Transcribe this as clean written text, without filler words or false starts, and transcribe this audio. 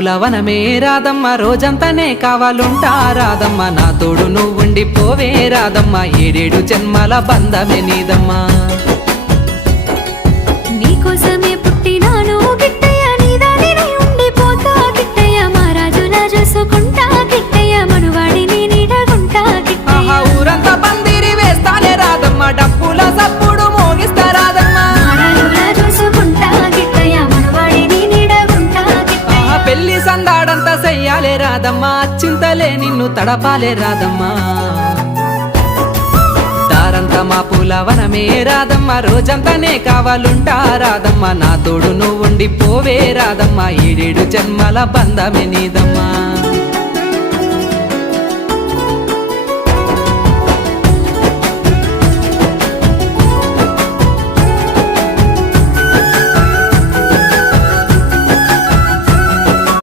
పూల వనమే రాదమ్మ రోజంతానే కావాలుంటా రాదమ్మ నా తోడు నువ్వుండి పోవే రాదమ్మ ఏడేడు జన్మల బంధమే నీదమ్మా నీకోసమే పుట్టినాను గిట్టయ్య నీదానినై ఉండిపోతా గిట్టయ్య మా రాజులా చూసుకుంటా గిట్టయ్య మనువాడిని నీడగుంటా గిట్టయ్య ఊరంతా పందిరి వేస్తానే రాదమ్మ డప్పుల సప్పుడు మోగిస్తా రాదమ్మ రాజులా చూసుకుంటా గిట్టయ్య మనువాడిని నీడగుంటా గిట్టయ్య పెళ్లి సందాడంతా చెయ్యాలే రాదమ్మ చింతలే నిన్ను తడపాలే రాదమ్మా దారంతా మా పూల వనమే రాదమ్మ రోజంతానే కావాలుంటా రాదమ్మ నా తోడు నువ్వుండి పోవే రాదమ్మ ఏడేడు జన్మల బంధమే నీదమ్మా